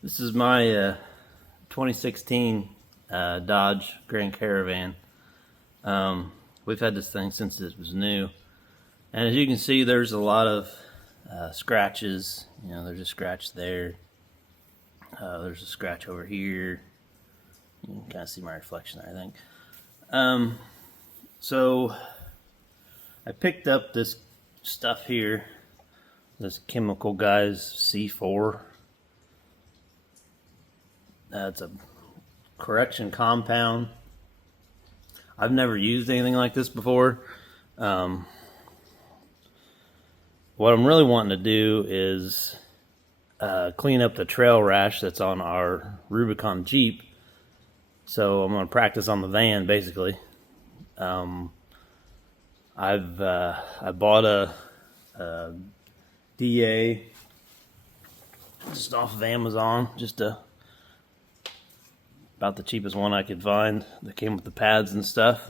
This is my 2016 Dodge Grand Caravan. We've had this thing since it was new, and as you can see, there's a lot of scratches. You know, there's a scratch there. There's a scratch over here. You can kind of see my reflection there, I think. So I picked up this stuff here, this Chemical Guys C4. It's a correction compound. I've never used anything like this before. What I'm really wanting to do is clean up the trail rash that's on our Rubicon Jeep. So I'm going to practice on the van, basically. I bought a DA just off of Amazon, about the cheapest one I could find that came with the pads and stuff.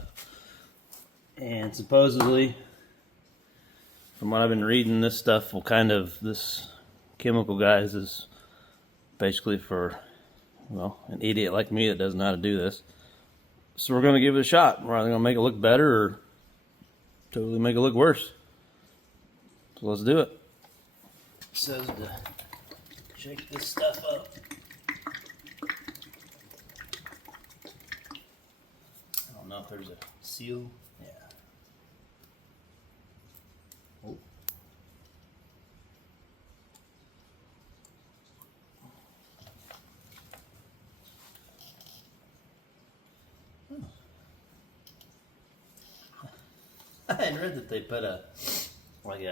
And supposedly, from what I've been reading, this Chemical Guys is basically for, well, an idiot like me that doesn't know how to do this. So we're going to give it a shot. We're either going to make it look better or totally make it look worse. So let's do it. It says to shake this stuff up. I don't know if there's a seal. Yeah. Oh. I had read that they put what do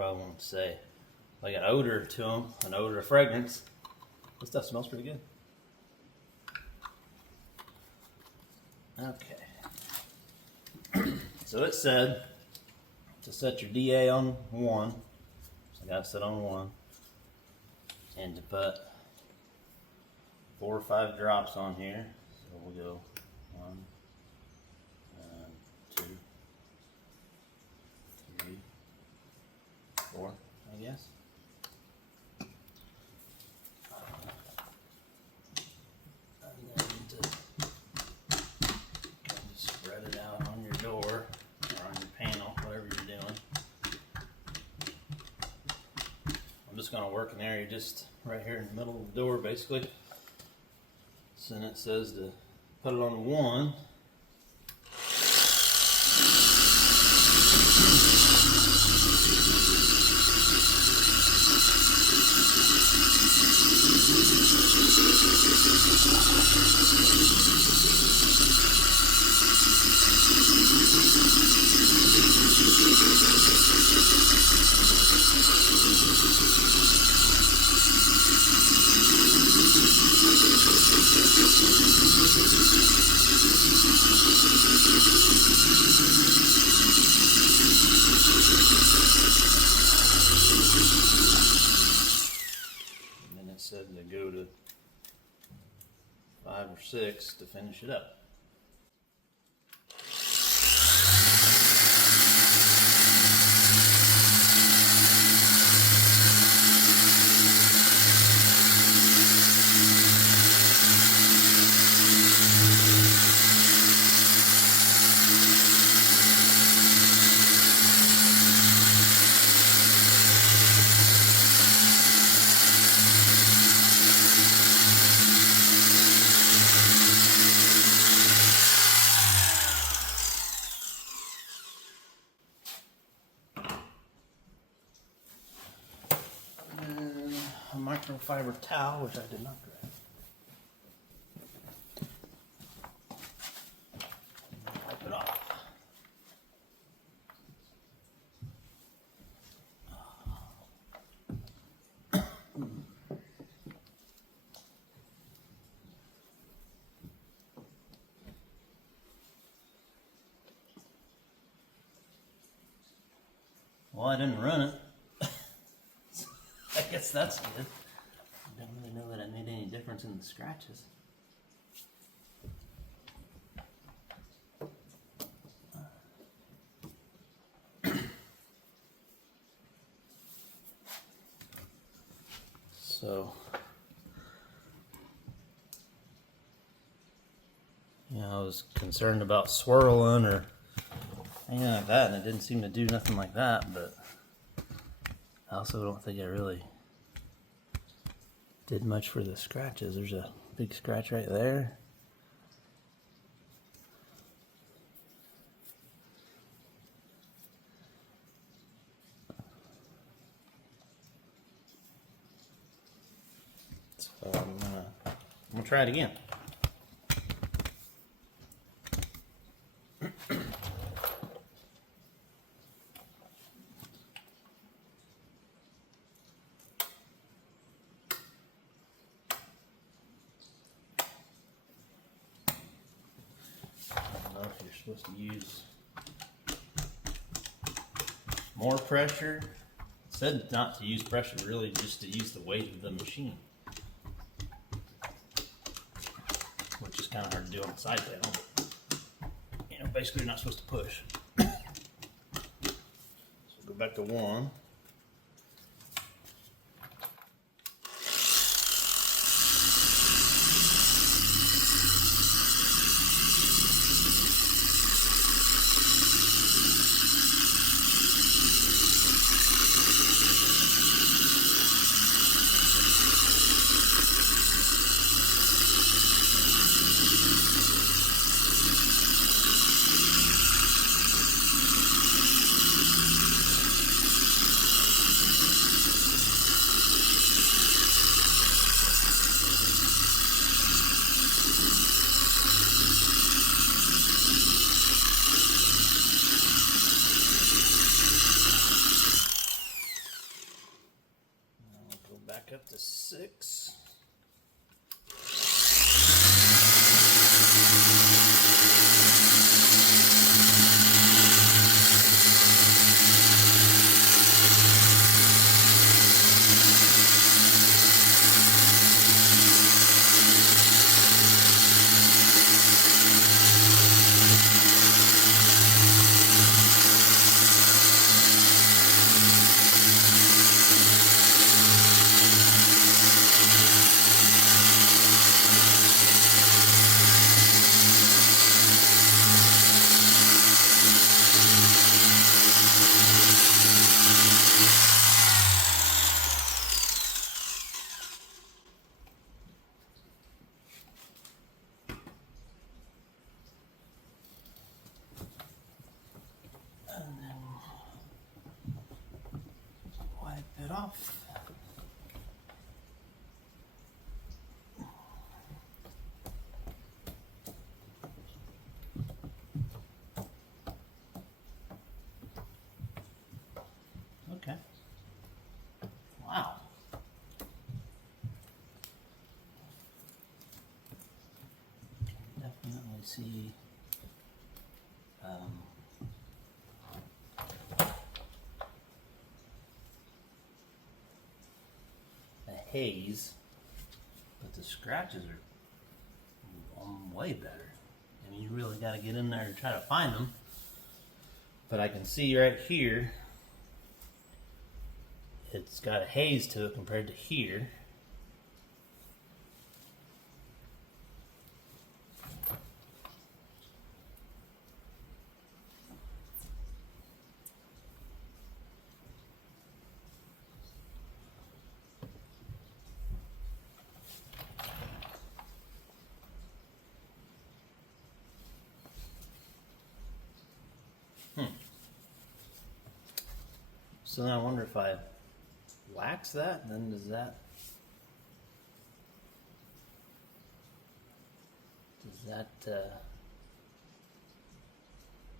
I want to say? Like an odor to them, an odor of fragrance. This stuff smells pretty good. Okay. So it said to set your DA on 1. So I got it set on 1. And to put 4 or 5 drops on here. So we'll go 1, 2, 3, 4, I guess. I'm just going to work an area just right here in the middle of the door, basically. So then it says to put it on 1. Said to go to 5 or 6 to finish it up. A microfiber towel, which I did not grab. Wipe it off. Well, I didn't run it. I guess that's good. I don't really know that it made any difference in the scratches. So, I was concerned about swirling or anything like that, and it didn't seem to do nothing like that, but I also don't think it really did much for the scratches. There's a big scratch right there. So I'm gonna try it again. I don't know if you're supposed to use more pressure. It said not to use pressure, really just to use the weight of the machine, which is kind of hard to do on the side panel. But, basically you're not supposed to push. So go back to 1. Back up to 6. It off. Okay. Wow. Definitely see the haze, but the scratches are way better. I mean, you really got to get in there and try to find them. But I can see right here, it's got a haze to it compared to here. So then I wonder if I wax that, then does that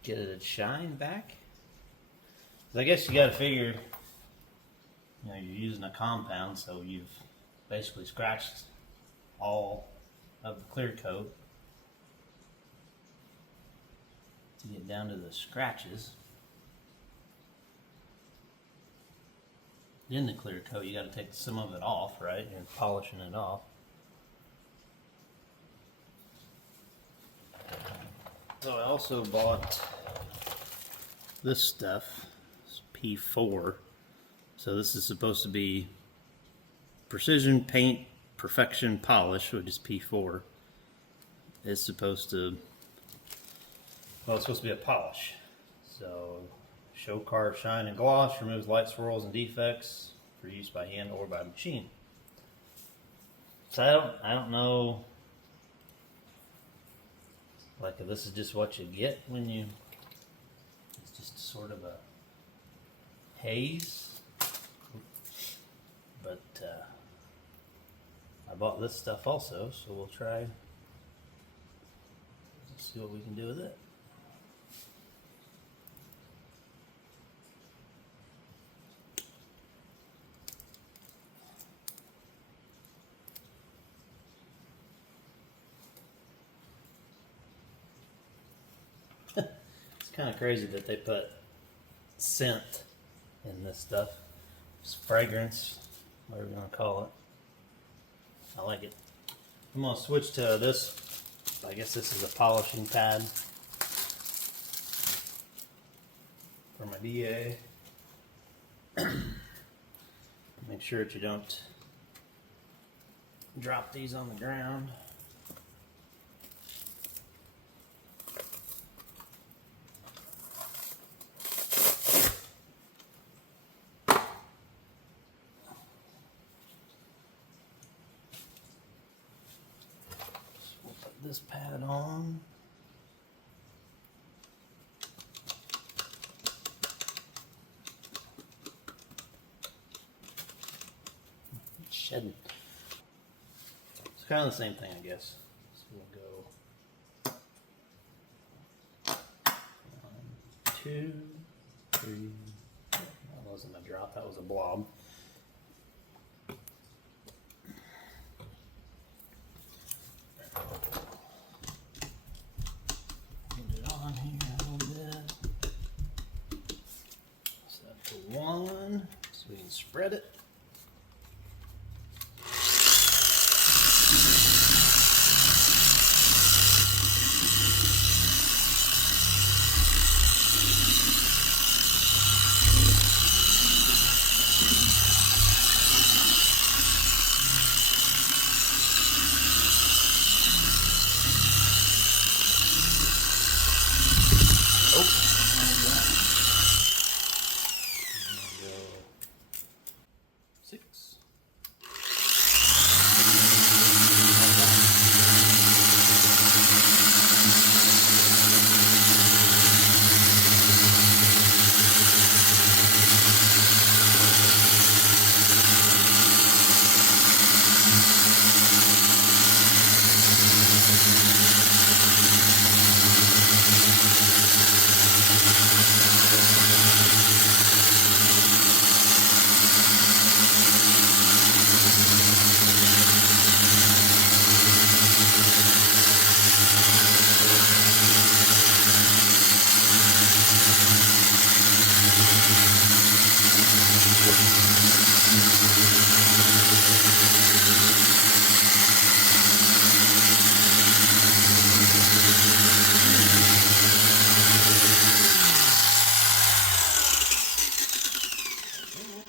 get it to shine back? 'Cause I guess you got to figure, you're using a compound, so you've basically scratched all of the clear coat to get down to the scratches. In the clear coat, you got to take some of it off, right? You're polishing it off. So I also bought this stuff, it's P4. So this is supposed to be Precision Paint Perfection Polish, which is P4, is supposed to, well, it's supposed to be a polish. So, show car shine and gloss, removes light swirls and defects for use by hand or by machine. So I don't know, like if this is just what you get when you, it's just sort of a haze. But I bought this stuff also, so we'll try, see what we can do with it. It's kind of crazy that they put scent in this stuff. It's fragrance, whatever you want to call it. I like it. I'm going to switch to this. I guess this is a polishing pad for my DA. Make sure that you don't drop these on the ground. This pad on. It's shedding. It's kind of the same thing, I guess. So we'll go 1, 2, 3. That wasn't a drop, that was a blob. One, so we can spread it.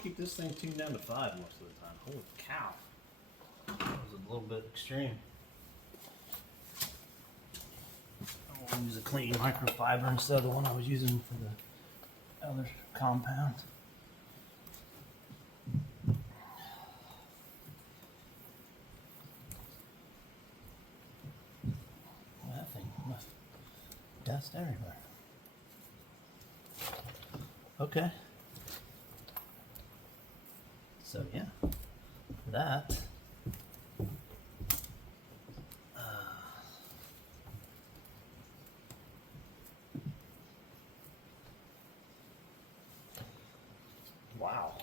Keep this thing tuned down to 5 most of the time. Holy cow. That was a little bit extreme. I'm going to use a clean microfiber instead of the one I was using for the other compound. Well, that thing must dust everywhere. Okay. So yeah, that wow.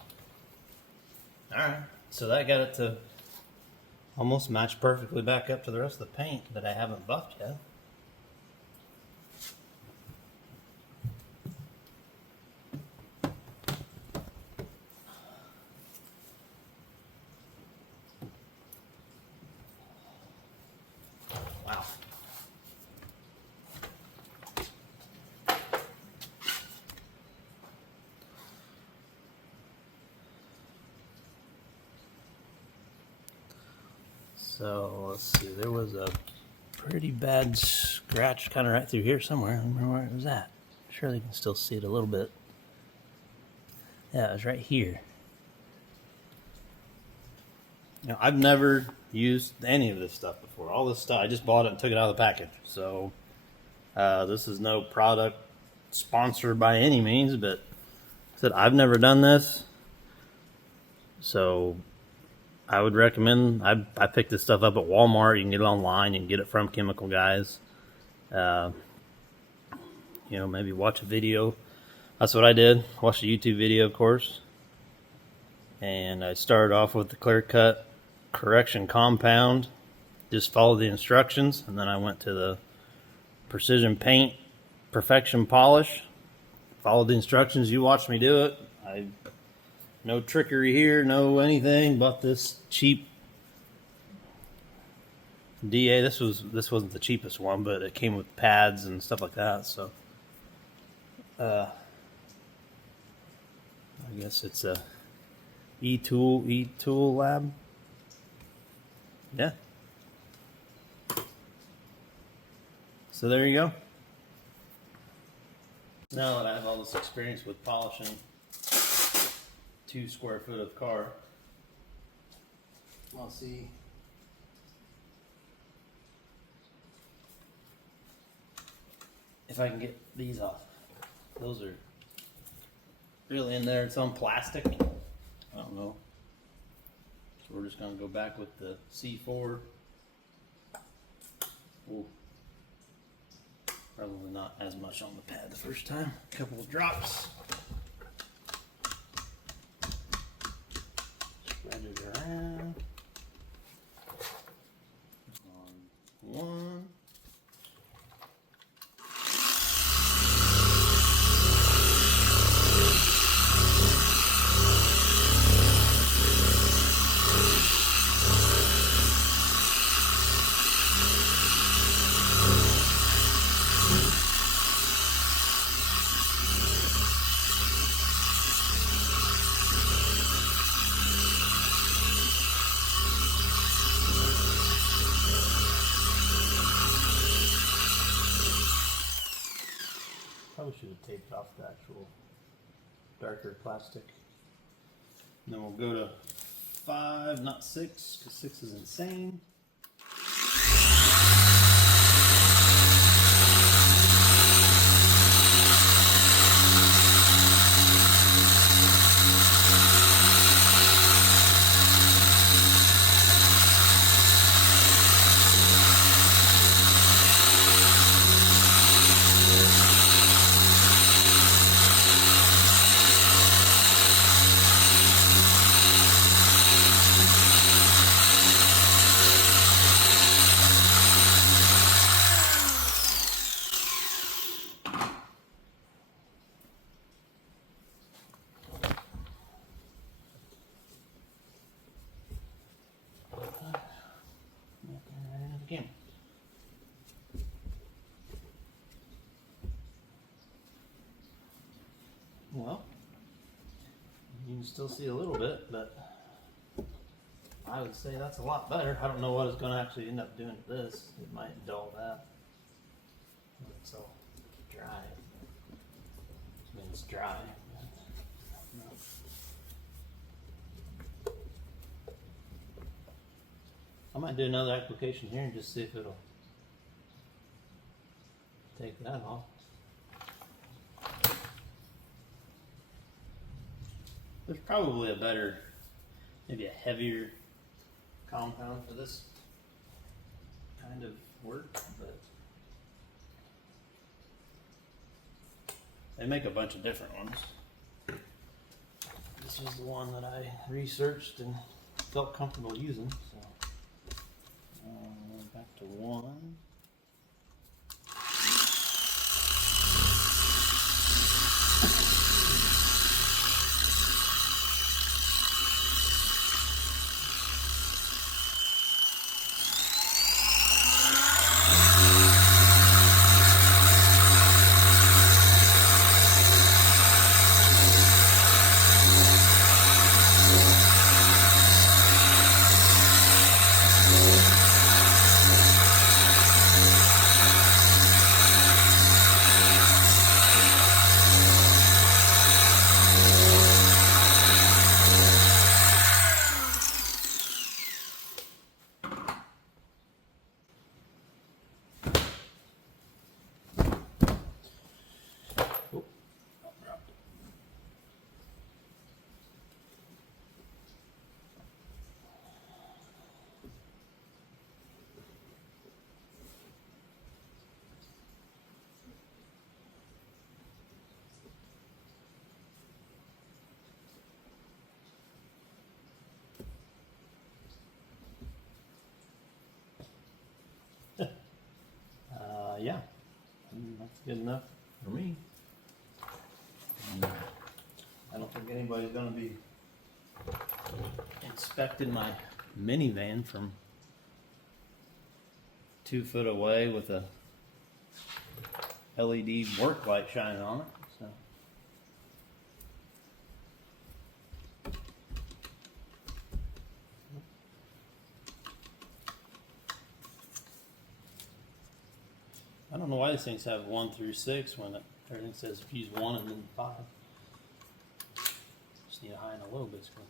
Alright, so that got it to almost match perfectly back up to the rest of the paint that I haven't buffed yet. Wow. So let's see, there was a pretty bad scratch kind of right through here somewhere. I don't remember where it was at. Sure, they can still see it a little bit. Yeah, it was right here. Now, I've never used any of this stuff before. All this stuff, I just bought it and took it out of the package. So this is no product sponsored by any means, but I said I've never done this. So I would recommend, I picked this stuff up at Walmart. You can get it online. You can get it from Chemical Guys. Maybe watch a video. That's what I did. Watched a YouTube video, of course. And I started off with the Clear Cut Correction Compound. Just followed the instructions. And then I went to the Precision Paint Perfection Polish. Followed the instructions. You watched me do it. No trickery here, no anything. Bought this cheap DA. This wasn't the cheapest one, but it came with pads and stuff like that. So I guess it's a E-Tool Lab. Yeah. So there you go. Now that I have all this experience with polishing 2 square foot of car, I'll see if I can get these off. Those are really in there. It's on plastic. I don't know. So we're just going to go back with the C4. Ooh. Probably not as much on the pad the first time. A couple of drops. Spread it around. On one. Probably should have taped off the actual darker plastic. And then we'll go to 5, not 6, because 6 is insane. Again. Well, you can still see a little bit, but I would say that's a lot better. I don't know what it's going to actually end up doing to this. It might dull that. It's all dry. I mean, it's dry. I might do another application here and just see if it'll take that off. There's probably a better, maybe a heavier compound for this kind of work, but they make a bunch of different ones. This is the one that I researched and felt comfortable using, so back to 1. Good enough for me. I don't think anybody's gonna be inspecting my minivan from 2 foot away with a LED work light shining on it. So. I don't know why these things have 1 through 6 when everything says fuse 1 and then 5. Just need a high and a low, basically.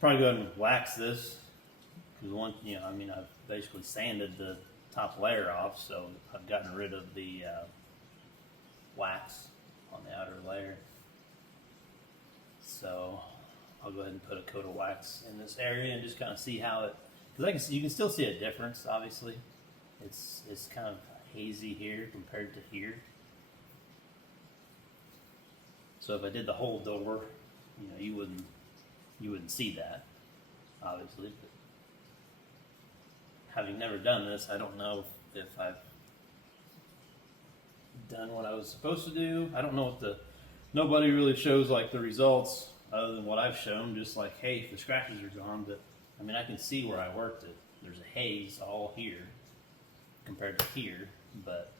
Probably go ahead and wax this because I've basically sanded the top layer off, so I've gotten rid of the wax on the outer layer. So I'll go ahead and put a coat of wax in this area and just kind of see how it, because you can still see a difference. Obviously, it's kind of hazy here compared to here. So if I did the whole door, you wouldn't see that, obviously. But having never done this, I don't know if I've done what I was supposed to do. I don't know nobody really shows like the results other than what I've shown, just like, hey, the scratches are gone, but I mean, I can see where I worked it. There's a haze all here compared to here, but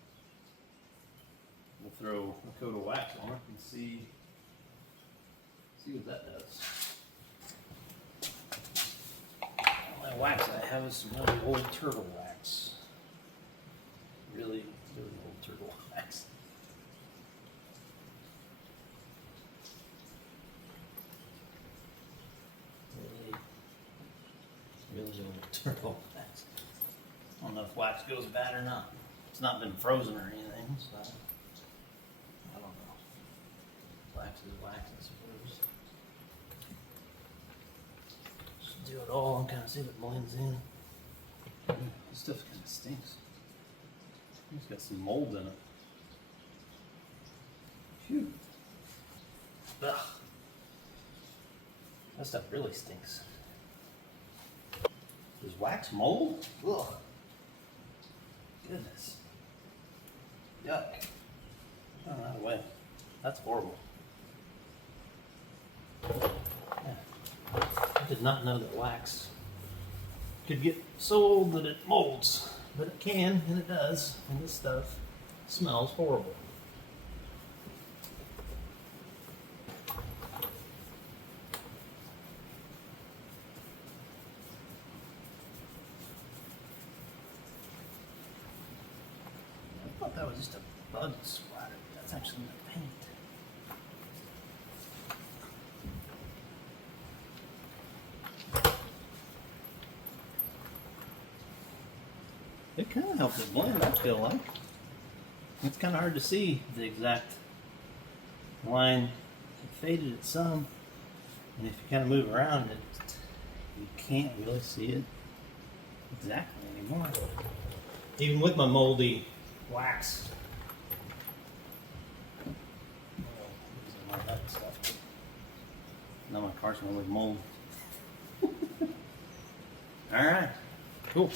we'll throw a coat of wax on it and see what that does. My wax I have is some really old turtle wax. Really, really old turtle wax. Really old turtle wax. I don't know if wax goes bad or not. It's not been frozen or anything, so I don't know. Wax is wax, I suppose. Just do it all and kind of see if it blends in. This stuff kind of stinks. It's got some mold in it. Phew. Ugh. That stuff really stinks. Does wax mold? Ugh. Goodness. Yuck. Oh, no way. That's horrible. Yeah. I did not know that wax could get so old that it molds, but it can, and it does, and this stuff smells horrible. I thought that was just a bug splatter. That's actually the paint. It kind of helped it blend, I feel like. It's kind of hard to see the exact line. It faded it some, and if you kind of move around it, you can't really see it exactly anymore. Even with my moldy wax. Now my car's going with mold. All right, cool.